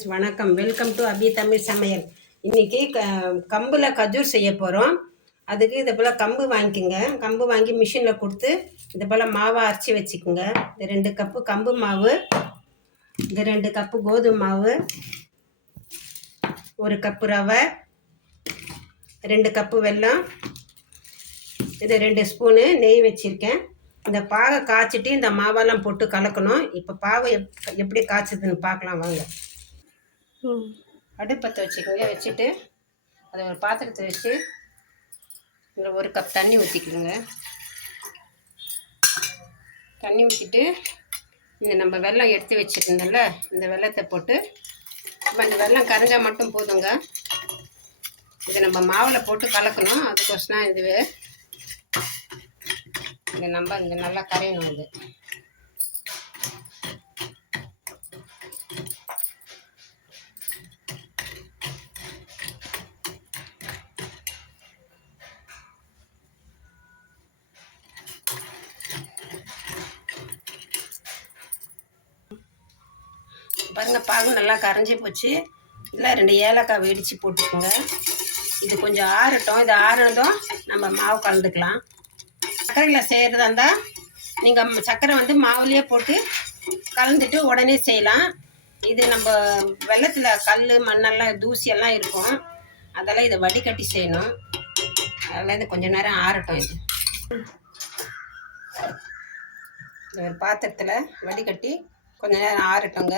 Friends, வணக்கம். Welcome to அபி தமிழ் சமையல். இன்றைக்கி கம்பில் கஜூர் செய்ய போகிறோம். அதுக்கு இதை போல் கம்பு வாங்கிக்கோங்க. கம்பு வாங்கி மிஷினில் கொடுத்து இதை போல் மாவை அரைச்சி வச்சுக்கோங்க. இது 2 கப்பு கம்பு மாவு, இது 2 கப்பு கோதுமை மாவு, 1 கப்பு ரவை, 2 கப்பு வெல்லம், இது 2 ஸ்பூனு நெய் வச்சுருக்கேன். இந்த பாகை காய்ச்சிட்டு இந்த மாவெல்லாம் போட்டு கலக்கணும். இப்போ பாவை எப்படி காய்ச்சதுன்னு பார்க்கலாம் வாங்க. அடுப்பத்தை வச்சுக்கோங்க. வச்சுட்டு அதை ஒரு பாத்திரத்தை வச்சு இதில் 1 கப் தண்ணி ஊற்றிக்கோங்க. தண்ணி ஊற்றிட்டு இந்த நம்ம வெல்லம் எடுத்து வச்சுருந்தோம்ல, இந்த வெல்லத்தை போட்டு இந்த வெல்லம் கரைஞ்சால் மட்டும் போதுங்க. இதை நம்ம மாவில் போட்டு கலக்கணும். அதுக்கோசரம் இது நம்ம இங்கே நல்லா கரையணும். இது பாருங்கள், பாகு நல்லா கரைஞ்சி போச்சு. இதில் 2 ஏலக்காய் வெடித்து போட்டுக்கோங்க. இது கொஞ்சம் ஆறட்டும். இது ஆறினதும் நம்ம மாவு கலந்துக்கலாம். சர்க்கரையில் செய்கிறதா இருந்தால் நீங்கள் சர்க்கரை மாவுலேயே போட்டு கலந்துட்டு உடனே செய்யலாம். இது நம்ம வெள்ளத்தில் கல் மண்ணெல்லாம் தூசியெல்லாம் இருக்கும். அதெல்லாம் இதை வடிகட்டி செய்யணும். அதெல்லாம் இது கொஞ்சம் நேரம் ஆறட்டும். இது ஒரு பாத்திரத்தில் வடிகட்டி கொஞ்சம் நேரம் ஆறட்டுங்க.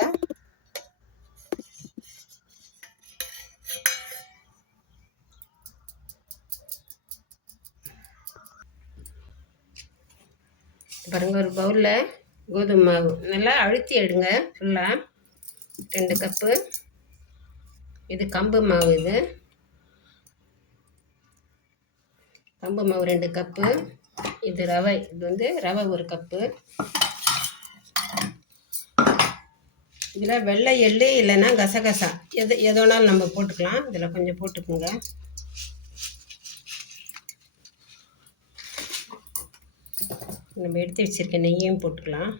பாருங்கள், ஒரு பவுலில் கோதுமை மாவு நல்லா அழுத்தி எடுங்க ஃபுல்லாக. 2 கப்பு இது கம்பு மாவு. இது கம்பு மாவு 2 கப்பு. இது ரவை. இது ரவை 1 கப்பு. இதில் வெள்ளை எள்ளு இல்லைன்னா கசகசா எதோனாலும் நம்ம போட்டுக்கலாம். இதில் கொஞ்சம் போட்டுக்கோங்க. நம்ம எடுத்து வச்சுருக்க நெய்யும் போட்டுக்கலாம்.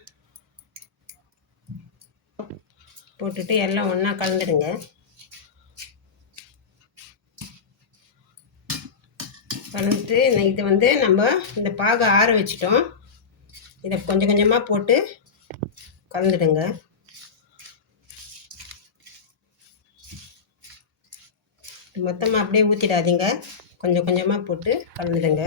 போட்டுட்டு எல்லாம் ஒன்றா கலந்துடுங்க. கலந்து இது நம்ம இந்த பாகை ஆற வச்சிட்டோம். இதை கொஞ்சம் கொஞ்சமாக போட்டு கலந்துடுங்க. மொத்தமாக அப்படியே ஊற்றிடாதீங்க. கொஞ்சம் கொஞ்சமாக போட்டு கலந்துடுங்க.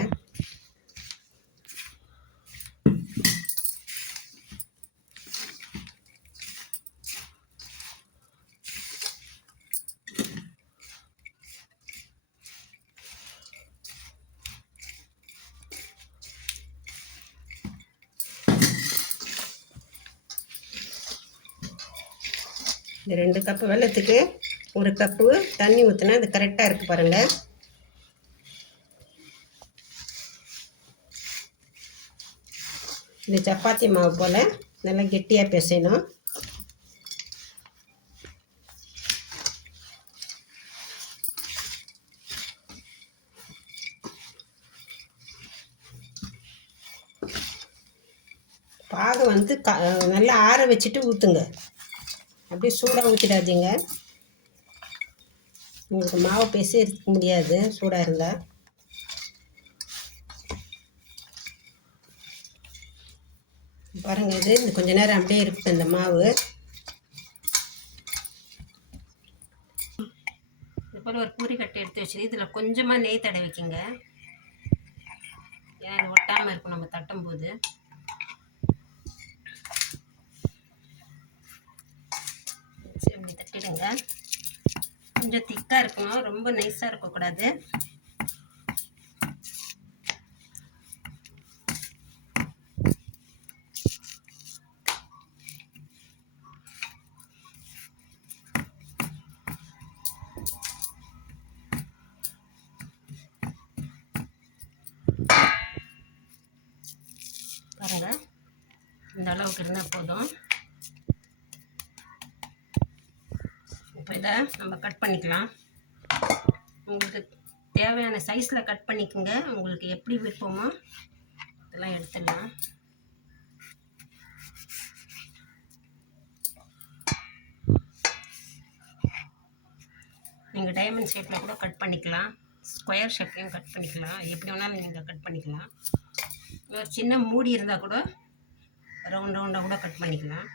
இந்த 2 கப்பு வெல்லத்துக்கு 1 கப்பு தண்ணி ஊற்றினா அது கரெக்டாக இருக்குது பாருங்கள். இது சப்பாத்தி மாவு போல் நல்லா கெட்டியாக பிசையணும். பாகு நல்லா ஆற வச்சுட்டு ஊற்றுங்க. அப்படியே சூடாக ஊற்றிடாதீங்க. உங்களுக்கு மாவு பேசி இருக்க முடியாது சூடாக இருந்தால். பாருங்கள், இது கொஞ்ச நேரம் அப்படியே இருக்கும் இந்த மாவு. இது போல் ஒரு பூரி கட்டை எடுத்து வச்சுட்டு இதில் கொஞ்சமாக நெய் தடவிக்கிங்க. ஏன்னா இது ஒட்டாமல் இருக்கும் நம்ம தட்டும்போது. இப்படி தட்டிடுங்க. கொஞ்சம் திக்காக இருக்கணும், ரொம்ப நைஸாக இருக்கக்கூடாது. பாருங்கள், இந்த அளவுக்கு இருந்தால் போதும். இப்போ இதை நம்ம கட் பண்ணிக்கலாம். உங்களுக்கு தேவையான சைஸில் கட் பண்ணிக்கோங்க. உங்களுக்கு எப்படி விருப்பமோ இதெல்லாம் எடுத்துடலாம். நீங்கள் டைமண்ட் ஷேப்பில் கூட கட் பண்ணிக்கலாம், ஸ்கொயர் ஷேப்லையும் கட் பண்ணிக்கலாம், எப்படி வேணாலும் நீங்கள் கட் பண்ணிக்கலாம். ஒரு சின்ன மூடி இருந்தால் கூட ரவுண்டாக கூட கட் பண்ணிக்கலாம்.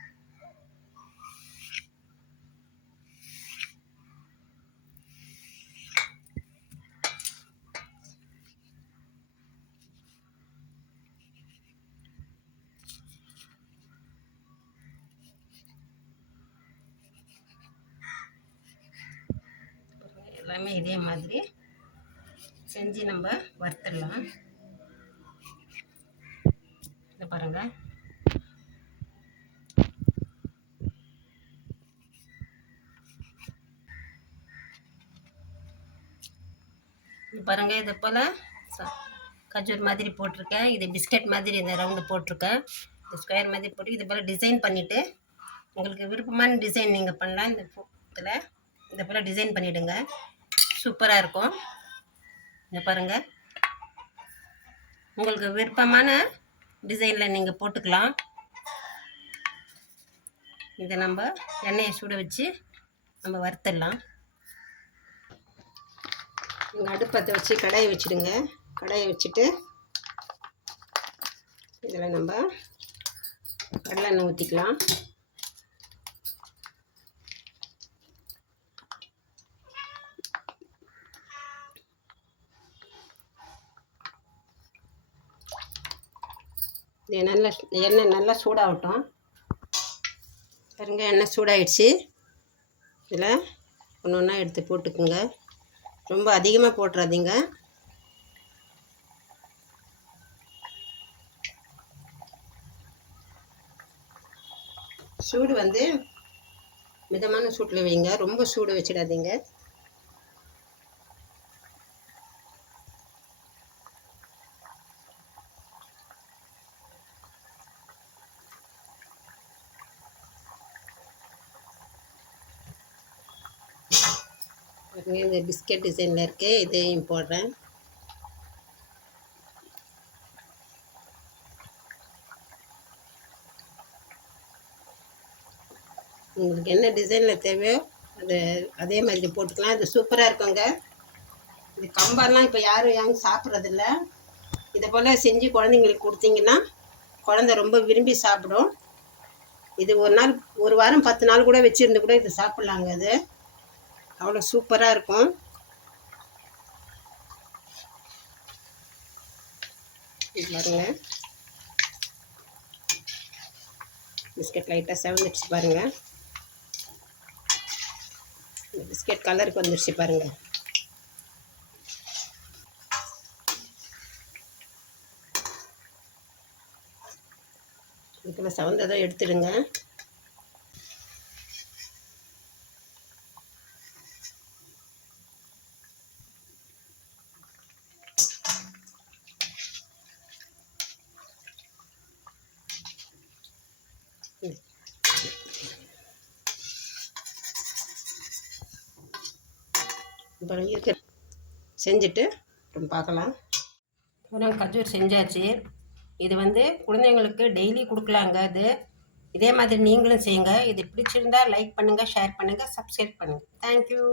எல்லாமே இதே மாதிரி செஞ்சு நம்ம வறுத்துடலாம். இதை பாருங்கள், இது போல் கஜூர் மாதிரி போட்டிருக்கேன். இது பிஸ்கட் மாதிரி இந்த ரவுண்டு போட்டிருக்கேன். இந்த ஸ்கொயர் மாதிரி போட்டு இது போல் டிசைன் பண்ணிவிட்டு உங்களுக்கு விருப்பமான டிசைன் நீங்கள் பண்ணலாம். இந்த போல் டிசைன் பண்ணிவிடுங்க, சூப்பராக இருக்கும். இதை பாருங்கள், உங்களுக்கு விருப்பமான டிசைனில் நீங்கள் போட்டுக்கலாம். இதை நம்ம எண்ணெயை சுட வச்சு நம்ம வறுத்துடலாம். நீங்கள் அடுப்பத்தை வச்சு கடாயை வச்சுடுங்க. கடாயை வச்சுட்டு இதில் நம்ம கடலெண்ணெய் ஊற்றிக்கலாம். எண்ணெய் நல்லா சூடாகட்டும். பாருங்க, எண்ணெய் சூடாகிடுச்சு. இதில் ஒன்று ஒன்றா எடுத்து போட்டுக்குங்க. ரொம்ப அதிகமாக போட்டுறாதீங்க. சூடு மிதமான சூட்டில் வைங்க, ரொம்ப சூடு வச்சிடாதீங்க. இந்த பிஸ்கட் டிசைனில் இருக்குது, இதையும் போடுறேன். உங்களுக்கு என்ன டிசைனில் தேவையோ அதே மாதிரி போட்டுக்கலாம். இது சூப்பராக இருக்குங்க. இது கம்பெல்லாம் இப்போ யாரும் சாப்பிட்றதில்ல. இதை போல் செஞ்சு குழந்தைங்களுக்கு கொடுத்தீங்கன்னா குழந்தை ரொம்ப விரும்பி சாப்பிடும். இது ஒரு வாரம் 10 நாள் கூட வச்சுருந்து கூட இது சாப்பிட்லாங்க. அது அவ்வளோ சூப்பராக இருக்கும். இது பாருங்க, பிஸ்கட் லைட்டாக செவந்துடுச்சு பாருங்கள். இந்த பிஸ்கட் கலருக்கு வந்துடுச்சு பாருங்கள். இதுக்குள்ள செவந்ததை எடுத்துடுங்க. இப்போ இருக்க செஞ்சுட்டு பார்க்கலாம். கஜூர் செஞ்சாச்சு. இது குழந்தைங்களுக்கு டெய்லி கொடுக்கலாங்க. இதே மாதிரி நீங்களும் செய்யுங்க. இது பிடிச்சிருந்தா லைக் பண்ணுங்கள், ஷேர் பண்ணுங்கள், சப்ஸ்கிரைப் பண்ணுங்கள். தேங்க்யூ.